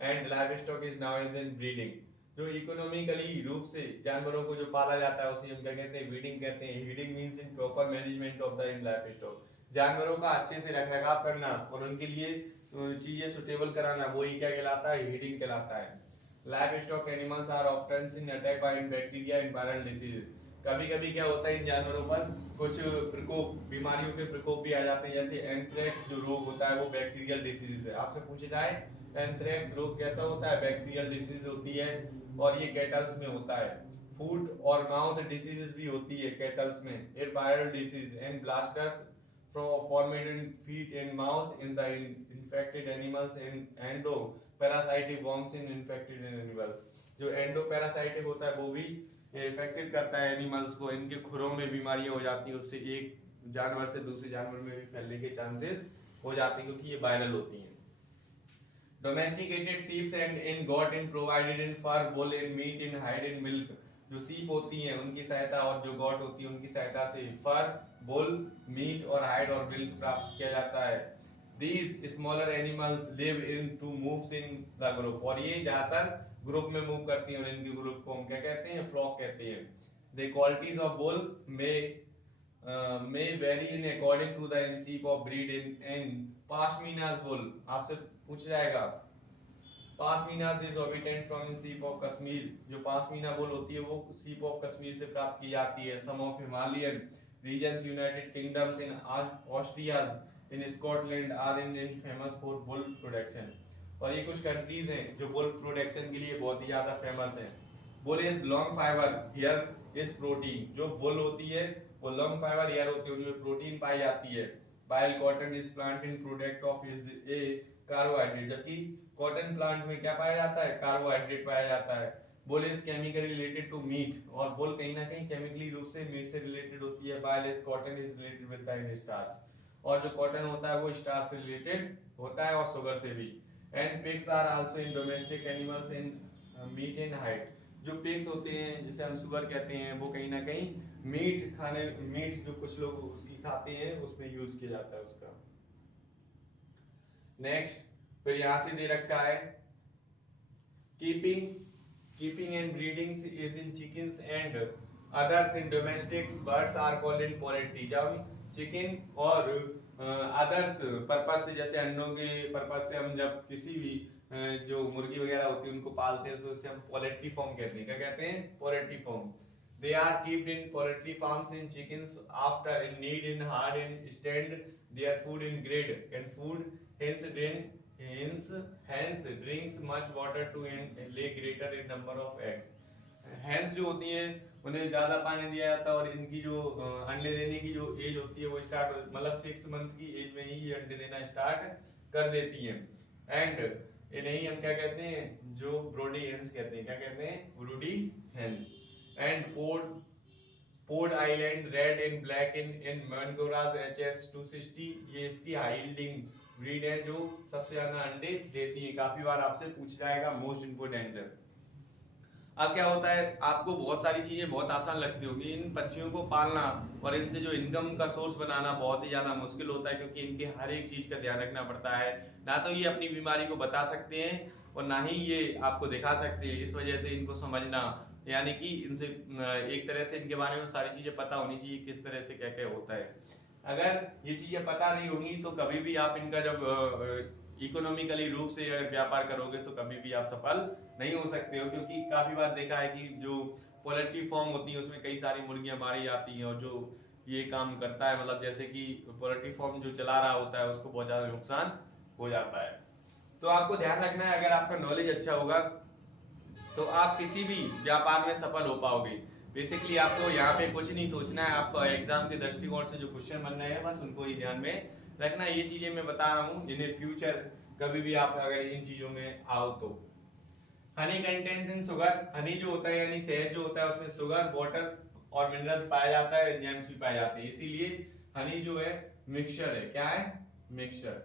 and livestock is now is in breeding। जो इकोनॉमिकली रूप से जानवरों को जो पाला जाता है उसे हम क्या कहते हैं, ब्रीडिंग कहते हैं। Breeding means in proper management of the in livestock, जानवरों का अच्छे से रखरखाव करना और उनके लिए चीजें सुटेबल कराना, वो ही क्या कहलाता है, ब्रीडिंग कहलाता है। Livestock animals are often in attack by bacteria and viral disease. कभी कभी क्या होता है इन जानवरों पर कुछ प्रकोप, बीमारियों के प्रकोप भी आ जाते हैं, जैसे एंथ्रेक्स जो रोग होता है वो बैक्टीरियल डिसीज है। आपसे पूछे जाए एंथ्रेक्स रोग कैसा होता है, बैक्टीरियल डिसीज होती है और ये कैटल्स में होता है। फूट और माउथ डिसीज भी होती है कैटल्स में। Air viral disease and blasters formed in feet and mouth in the infected animals and endoparasitic worms in infected animals। जो एंडोपैरासाइटिक होता है वो भी इफेक्टेड करता है एनिमल्स को, इनके खुरों में बीमारियां हो जाती है, उससे एक जानवर से दूसरे जानवर में भी फैलने के चांसेस हो जाते हैं क्योंकि ये वायरल होती हैं। Domesticated sheeps and in goat in provided in fur wool in meat in hide in milk. जो सीप होती हैं उनकी सहायता और जो गॉट होती है उनकी सहायता से फर, वूल, मीट और हाइड और मिल्क प्राप्त किया जाता है। These smaller animals live in two moves in the group। और ये ज्यादातर ग्रुप में मूव करती हैं और इनके ग्रुप को हम क्या कहते हैं, फ्लॉक कहते हैं। The qualities of bull may vary in according to the sheep of breed in Pashmina's bull। आपसे पूछ जाएगा पासमीनास इज ऑबिटेंट फ्रॉम सीप ऑफ कश्मीर। जो पासमीना बुल होती है वो सीप ऑफ कश्मीर से प्राप्त की जाती है। Some of Himalayan regions, United Kingdoms in Austrias in Scotland are in famous for bull production. और ये कुछ कंट्रीज हैं जो बुल प्रोडक्शन के लिए बहुत ही ज्यादा फेमस हैं। Bull is long fibre, here is protein. जो बुल होती है वो लॉन्ग फाइबर हेयर होती है, उनमें प्रोटीन पाई जाती है। while cotton is plant in product of is a carbohydrate। जबकि कॉटन प्लांट में क्या पाया जाता है, कार्बोहाइड्रेट पाया जाता है। Bull is chemically related to meet. और बुल कहीं ना कहीं केमिकली रूप से मीट से रिलेटेड होती है। while is cotton is related with the starch। और जो कॉटन होता है वो स्टार्च से रिलेटेड होता है और शुगर से भी। And pigs are also in domestic animals in meat and hide. जो पिग्स होते हैं जिसे हम शुगर कहते हैं वो कहीं ना कहीं मीट जो कुछ लोग उसकी खाते हैं उसमें यूज किया जाता है उसका। नेक्स्ट, फिर यहां से दे रखा है keeping and breeding is in chickens and others in domestics birds are called in poultry. जब चिकन और अदर्स पर्पस से, जैसे अंडों के पर्पस से हम जब किसी भी जो मुर्गी वगैरह होती है उनको पालते हैं तो उसे हम पोल्ट्री फॉर्म कहते हैं। क्या कहते हैं, poultry farm. They are kept in poultry farms in chickens after in need in hard and stand their food in grade and food hence drinks much water to lay greater in number of eggs। hens जो होती हैं उन्हें ज्यादा पानी दिया जाता है और इनकी जो अंडे देने की जो एज होती है वो स्टार्ट मतलब 6 मंथ की एज में ही ये अंडे देना स्टार्ट कर देती हैं। एंड इन्हें हम क्या कहते हैं, जो ब्रोडी हेंस कहते हैं। क्या कहते हैं, broody hens. And Rhode Island Red and black in Minorcas HS260। ये इसकी हाई यील्डिंग ब्रीड है जो सबसे ज्यादा अंडे देती है। काफी बार आपसे पूछ जाएगा, मोस्ट इंपोर्टेंट। अब क्या होता है, आपको बहुत सारी चीजें बहुत आसान लगती होंगी, इन पक्षियों को पालना और इनसे जो इनकम का सोर्स बनाना बहुत ही ज्यादा मुश्किल होता है, क्योंकि इनके हर एक चीज का ध्यान रखना पड़ता है। ना तो ये अपनी बीमारी को बता सकते हैं और ना ही ये आपको दिखा सकते हैं। इस वजह से इनको समझना, यानी कि इनसे एक तरह से इनके बारे में सारी चीजें पता होनी चाहिए, किस तरह से क्या क्या होता है। अगर ये चीजें पता नहीं होंगी तो कभी भी आप इनका जब इकोनॉमिकली रूप से अगर व्यापार करोगे तो कभी भी आप सफल नहीं हो सकते हो, क्योंकि काफी बार देखा है कि जो पोल्ट्री फार्म होती है उसमें कई सारी मुर्गियां मारी जाती हैं, और जो ये काम करता है, मतलब जैसे कि पोल्ट्री फार्म जो चला रहा होता है उसको बहुत ज्यादा नुकसान हो जाता है। तो आपको ध्यान रखना है, अगर आपका नॉलेज अच्छा होगा तो आप किसी भी व्यापार में सफल हो पाओगे। बेसिकली आपको यहाँ पे कुछ नहीं सोचना है, आपको एग्जाम के दृष्टिकोण से जो क्वेश्चन बन रहे हैं बस उनको ही ध्यान में रखना है। ये चीजें मैं बता रहा हूँ जिन्हें फ्यूचर कभी भी आप अगर इन चीजों में आओ तो। हनी कंटेन्स इन शुगर, हनी जो होता है यानी शहद जो होता है उसमें शुगर, वाटर और मिनरल्स पाया जाता है, एंजाइम्स भी पाए जाते हैं, इसीलिए हनी जो है मिक्सचर है। क्या है? मिक्सचर।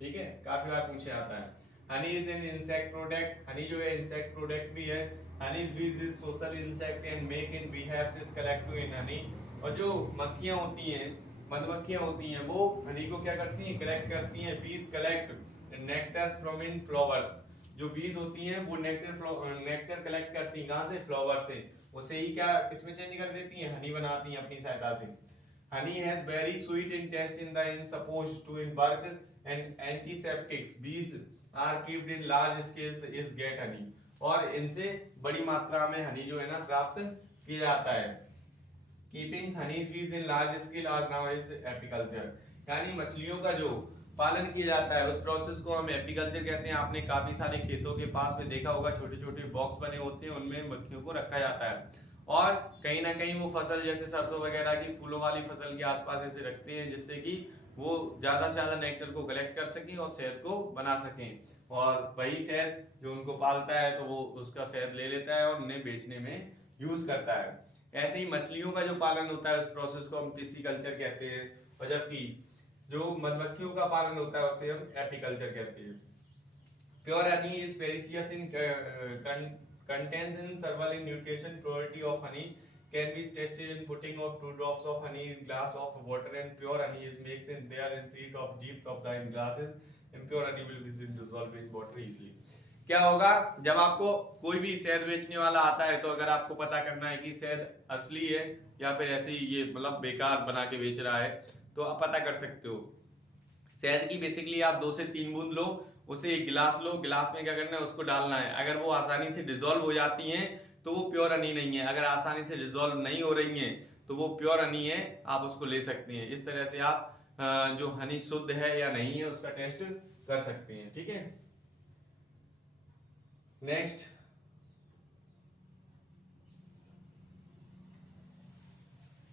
ठीक है, काफी बार पूछे आता है। Honey is an insect product, honey जो है इंसेक्ट प्रोडक्ट भी है। Honey bees is social insect and make in beehives is collective in honey. और जो मक्खियां होती हैं, मधुमक्खियां होती हैं, वो हनी को क्या करती हैं? कलेक्ट करती हैं। बीज collect nectars from in flowers, जो बीज होती हैं वो नेक्टर कलेक्ट करती हैं, कहाँ से? फ्लावर से। उसे ही क्या किसमें चेंज कर देती हैं? हनी बनाती हैं अपनी सहायता से। Honey has very sweet in taste in the in suppose to in work and antiseptics. Bees are keeped in large scales is get honey. और इनसे बड़ी मात्रा में हनी जो है ना प्राप्त किया जाता है। Keeping honeys bees in large scale are now is apiculture, यानी मछलियों का जो पालन किया जाता है उस प्रोसेस को हम एपीकल्चर कहते हैं। आपने काफी सारे खेतों के पास में देखा होगा, छोटे छोटे बॉक्स बने होते हैं, उनमें मक्खियों को रखा जाता है, और कहीं ना कहीं वो फसल जैसे सरसों वगैरह की फूलों वाली फसल के आसपास ऐसे रखते हैं, जिससे कि वो ज्यादा से ज्यादा नेक्टर को कलेक्ट कर सकें और शहद को बना सकें। और वही शहद जो उनको पालता है तो वो उसका शहद ले लेता है और उन्हें बेचने में यूज करता है। ऐसे ही मछलियों का जो पालन होता है उस प्रोसेस को हम पिस्सीकल्चर कहते हैं, और जबकि जो मधुमक्खियों का पालन होता है उसे हम एपीकल्चर कहते हैं। Pure honey is precious in contains in several in nutrition purity of honey can be tested in putting of 2 drops of honey in glass of water, and pure honey is mixed in there in 3 drop deep of the in glasses. Impure honey will be dissolved in water easily. क्या होगा जब आपको कोई भी शहद बेचने वाला आता है, तो अगर आपको पता करना है कि शहद असली है या फिर ऐसे ही ये मतलब बेकार बना के बेच रहा है, तो आप पता कर सकते हो। शहद की बेसिकली आप 2 से 3 बूंद लो, उसे एक गिलास लो, गिलास में क्या करना है? उसको डालना है। अगर वो आसानी से डिजोल्व हो जाती हैं तो वो प्योर हनी नहीं है, अगर आसानी से डिजोल्व नहीं हो रही हैं तो वो प्योर हनी है, आप उसको ले सकते हैं। इस तरह से आप जो हनी शुद्ध है या नहीं है उसका टेस्ट कर सकते हैं। ठीक है, next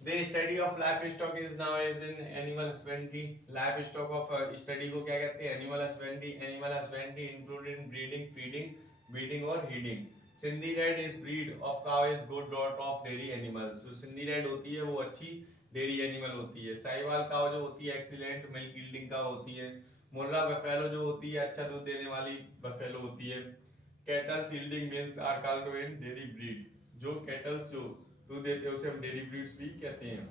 The study of livestock is now is in animal husbandry. Livestock of study को क्या कहते हैं? Animal husbandry. Animal husbandry included in breeding, feeding, breeding और heeding. Sindhi red is breed of cow is good daughter of dairy animals. So Sindhi red होती है वो अच्छी dairy animal होती है। साहिवाल काव जो होती है एक्सीलेंट मिल्क यील्डिंग काव होती है। मुर्रा बफेलो जो होती है अच्छा दूध देने वाली बफेलो होती है। Cattles yielding milk are called dairy breed. जो कैटल्स जो दूध देते हैं उसे हम डेयरी ब्रीड्स भी कहते हैं।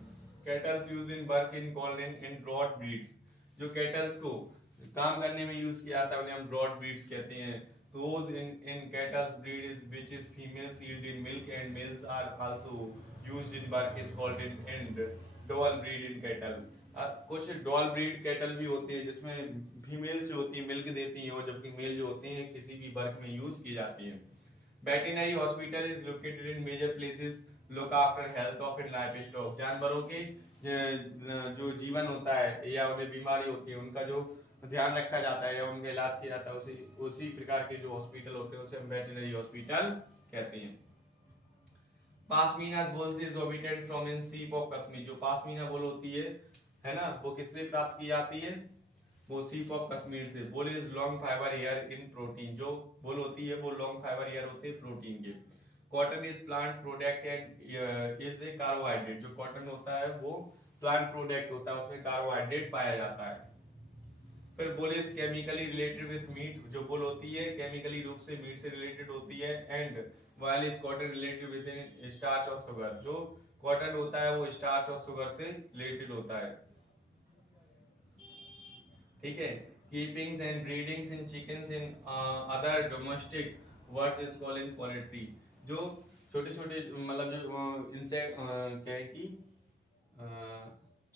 Cattles use in work in called in broad breeds. जो कैटल्स को काम करने में यूज किया जाता है उन्हें हम ब्रॉड ब्रीड्स कहते हैं। Those in cattle's breed is which is females yield in milk and males are also used in work is called in dual breed in cattle. कुछ डॉल ब्रीड कैटल भी होती है जिसमें फीमेल से होती है मिल्क देती है, और जबकि मेल जो होते हैं किसी भी वर्क में यूज की जाती है। Veterinary hospital is located in major places look after health of in life stock. जानवरों के जो जीवन होता है या उन्हें बीमारी होती है उनका जो ध्यान रखा जाता है या उनका इलाज किया जाता है, उसी प्रकार के जो हॉस्पिटल होते हैं उसे हम वेटरनरी हॉस्पिटल कहते हैं। Pashmina wool is obtained from in sheep of Kashmir. जो पासमीना वुल होती है ना, वो किससे प्राप्त की जाती है? वो सीप ऑफ कश्मीर से। Wool is long fibre hair in protein. जो वुल होती है वो लॉन्ग फाइबर हेयर होते हैं प्रोटीन के। Cotton is plant product and is a carbohydrate. जो कॉटन होता है वो प्लांट प्रोडक्ट होता है, उसमें कार्बोहाइड्रेट पाया जाता है। फिर wool is chemically related with meat, जो बुल होती है केमिकली रूप से मीट से रिलेटेड होती है। And while is cotton related with in starch और शुगर, जो कॉटन होता है वो स्टार्च और शुगर से रिलेटेड होता है। ठीक है, keepings and breedings in chickens in other domestic birds is called in poultry, जो छोटे छोटे मतलब जो इनसे क्या है कि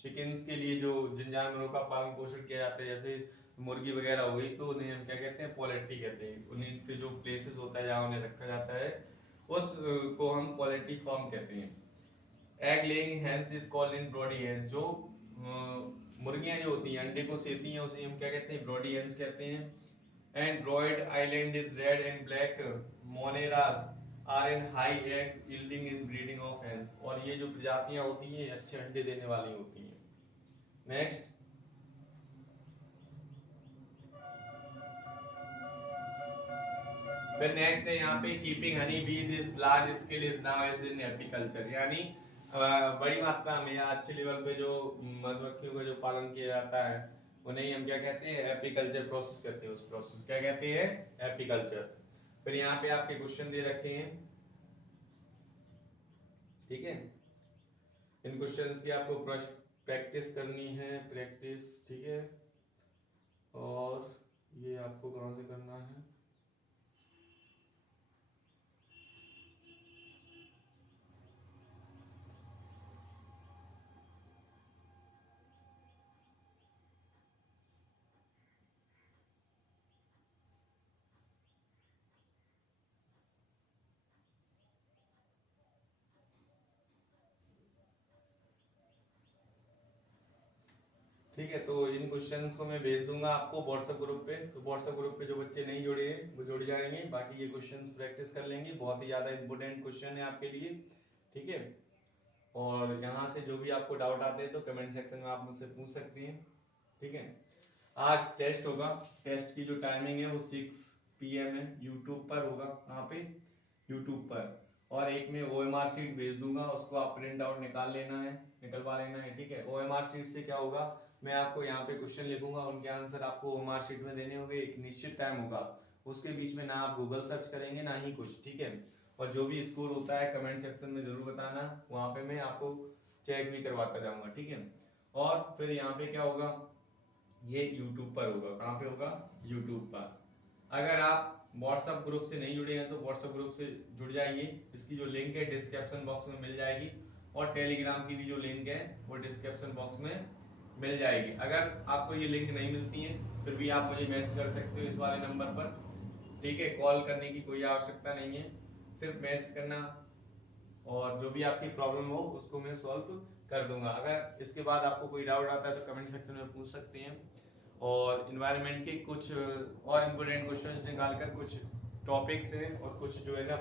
चिकन्स के लिए जो जिन जानवरों का पालन पोषण किया जाता है, जैसे मुर्गी वगैरह हो गई, तो उन्हें हम क्या कहते हैं, पोल्ट्री कहते हैं। उन्हीं के जो प्लेसेस होता है जहाँ उन्हें रखा जाता है उस को हम पोल्ट्री फार्म कहते हैं। Egg laying hens is called in broody hens, जो मुर्गियां जो होती हैं अंडे को सेती हैं उसे हम क्या कहते हैं, ब्रॉडी हेंस कहते हैं। And Rhode Island is red and black Minorcas are in high egg yielding in breeding of hens, और ये जो प्रजातियां होती हैं अच्छे अंडे देने वाली होती हैं। नेक्स्ट, फिर नेक्स्ट है यहाँ पे keeping honey bees is large scale is now as in apiculture, यानी बड़ी मात्रा में या अच्छे लेवल पे जो मधुमक्खियों का जो पालन किया जाता है उन्हें हम क्या कहते हैं, एपीकल्चर प्रोसेस कहते हैं। उस प्रोसेस क्या कहते हैं, एपीकल्चर। फिर यहाँ पे आपके क्वेश्चन दे रखे हैं, ठीक है, इन क्वेश्चंस की आपको प्रैक्टिस करनी है, प्रैक्टिस, ठीक है। और ये आपको कहाँ से करना है, ठीक है। तो इन क्वेश्चंस को मैं भेज दूंगा आपको व्हाट्सएप ग्रुप पे, तो व्हाट्सएप ग्रुप पे जो बच्चे नहीं जुड़े हैं वो जुड़ जाएंगे, बाकी ये क्वेश्चंस प्रैक्टिस कर लेंगे। बहुत ही ज़्यादा इंपॉर्टेंट क्वेश्चन है आपके लिए, ठीक है। और यहाँ से जो भी आपको डाउट आते हैं तो कमेंट सेक्शन में आप मुझसे पूछ सकती हैं, ठीक है। आज टेस्ट होगा, टेस्ट की जो टाइमिंग है वो 6 PM है, यूट्यूब पर होगा, कहाँ पे, यूट्यूब पर। और एक में OMR शीट भेज दूंगा, उसको आप प्रिंट आउट निकाल लेना है, निकलवा लेना है, ठीक है। OMR शीट से क्या होगा, मैं आपको यहाँ पे क्वेश्चन लिखूंगा, उनके आंसर आपको OMR शीट में देने होंगे, एक निश्चित टाइम होगा, उसके बीच में ना आप गूगल सर्च करेंगे ना ही कुछ, ठीक है। और जो भी स्कोर होता है कमेंट सेक्शन में जरूर बताना, वहाँ पे मैं आपको चेक भी करवाता जाऊंगा, ठीक है। और फिर यहाँ पे क्या होगा, ये यूट्यूब पर होगा, कहाँ पे होगा, यूट्यूब पर। अगर आप व्हाट्सएप ग्रुप से नहीं जुड़े हैं तो व्हाट्सएप ग्रुप से जुड़ जाइए, इसकी जो लिंक है डिस्क्रिप्शन बॉक्स में मिल जाएगी, और टेलीग्राम की भी जो लिंक है वो डिस्क्रिप्शन बॉक्स में मिल जाएगी। अगर आपको ये लिंक नहीं मिलती है फिर भी आप मुझे मैसेज कर सकते हो इस वाले नंबर पर, ठीक है। कॉल करने की कोई आवश्यकता नहीं है, सिर्फ मैसेज करना, और जो भी आपकी प्रॉब्लम हो उसको मैं सॉल्व कर दूंगा। अगर इसके बाद आपको कोई डाउट आता है तो कमेंट सेक्शन में पूछ सकते हैं। और इन्वायरमेंट के कुछ और इम्पोर्टेंट क्वेश्चन निकाल कर, कुछ टॉपिक्स हैं और कुछ जो है ना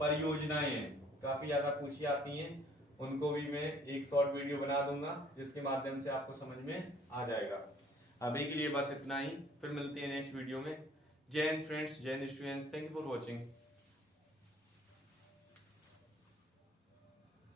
परियोजनाएं हैं, काफ़ी ज़्यादा पूछी आती हैं, उनको भी मैं एक शॉर्ट वीडियो बना दूंगा जिसके माध्यम से आपको समझ में आ जाएगा। अभी के लिए बस इतना ही, फिर मिलते हैं नेक्स्ट वीडियो में। जय हिंद फ्रेंड्स, जय Hind students, thank you for watching.